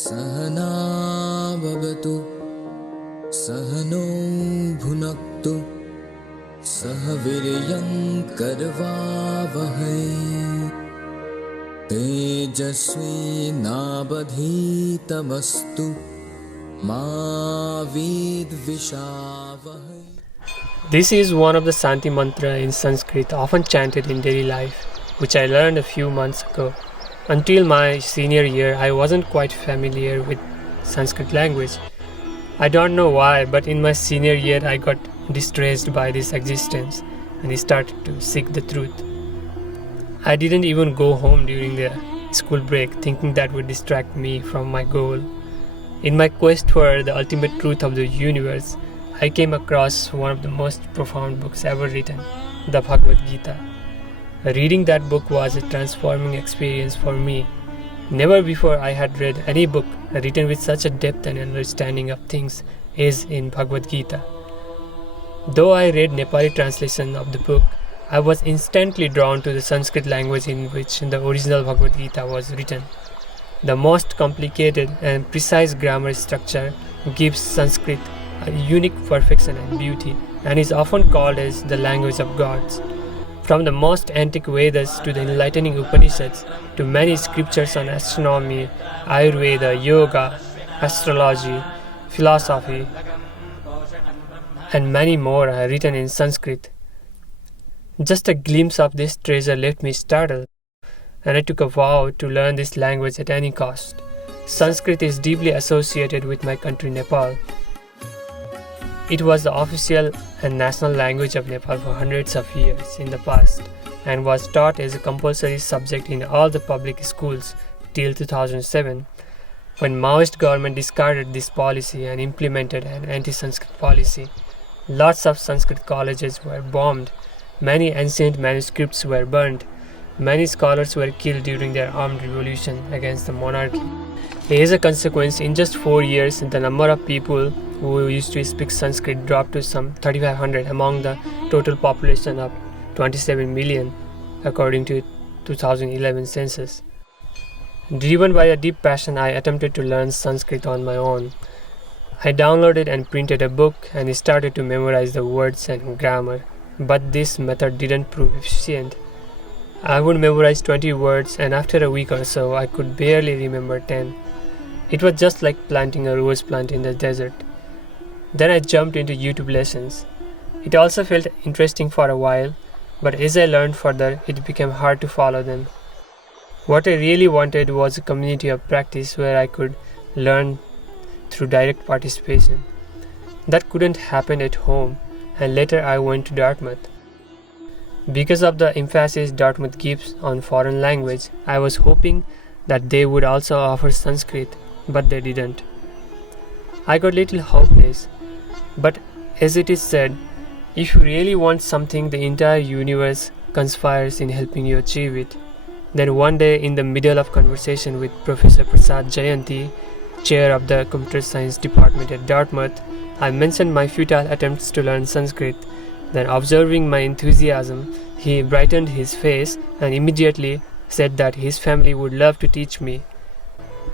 सहना भवतु सहनो भुनक्तु सह वीर्यं करवावहै तेजस्विनावधीतमस्तु मा विद्विषावहै. This is one of the Santi mantra in Sanskrit often chanted in daily life, which I learned a few months ago. Until my senior year, I wasn't quite familiar with Sanskrit language. I don't know why, but in my senior year, I got distressed by this existence and started to seek the truth. I didn't even go home during the school break, thinking that would distract me from my goal. In my quest for the ultimate truth of the universe, I came across one of the most profound books ever written, the Bhagavad Gita. Reading that book was a transforming experience for me. Never before I had read any book written with such a depth and understanding of things as in Bhagavad Gita. Though I read Nepali translation of the book, I was instantly drawn to the Sanskrit language in which the original Bhagavad Gita was written. The most complicated and precise grammar structure gives Sanskrit a unique perfection and beauty, and is often called as the language of gods. From the most antique Vedas to the enlightening Upanishads to many scriptures on astronomy, Ayurveda, yoga, astrology, philosophy, and many more are written in Sanskrit. Just a glimpse of this treasure left me startled, and I took a vow to learn this language at any cost. Sanskrit is deeply associated with my country, Nepal. It was the official and national language of Nepal for hundreds of years in the past and was taught as a compulsory subject in all the public schools till 2007, when Maoist government discarded this policy and implemented an anti-Sanskrit policy. Lots of Sanskrit colleges were bombed, many ancient manuscripts were burned, many scholars were killed during their armed revolution against the monarchy. As a consequence, in just 4 years, the number of people who used to speak Sanskrit dropped to some 3,500 among the total population of 27 million, according to 2011 census. Driven by a deep passion, I attempted to learn Sanskrit on my own. I downloaded and printed a book and started to memorize the words and grammar, but this method didn't prove efficient. I would memorize 20 words, and after a week or so, I could barely remember 10. It was just like planting a rose plant in the desert. Then I jumped into YouTube lessons. It also felt interesting for a while, but as I learned further, it became hard to follow them. What I really wanted was a community of practice where I could learn through direct participation. That couldn't happen at home, and later I went to Dartmouth. Because of the emphasis Dartmouth gives on foreign language, I was hoping that they would also offer Sanskrit, but they didn't. I got little hopeless, but as it is said, if you really want something, the entire universe conspires in helping you achieve it. Then one day, in the middle of conversation with Professor Prasad Jayanti, chair of the computer science department at Dartmouth, I mentioned my futile attempts to learn Sanskrit. Then, observing my enthusiasm, he brightened his face and immediately said that his family would love to teach me.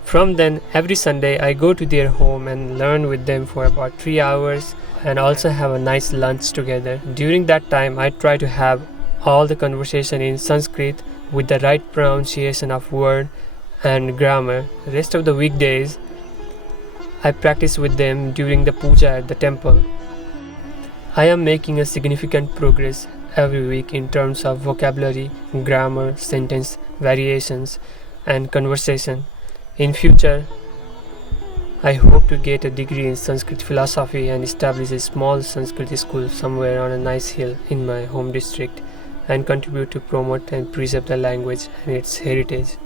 From then, every Sunday I go to their home and learn with them for about 3 hours and also have a nice lunch together. During that time, I try to have all the conversation in Sanskrit with the right pronunciation of word and grammar. The rest of the weekdays, I practice with them during the puja at the temple. I am making a significant progress every week in terms of vocabulary, grammar, sentence variations, and conversation. In future, I hope to get a degree in Sanskrit philosophy and establish a small Sanskrit school somewhere on a nice hill in my home district and contribute to promote and preserve the language and its heritage.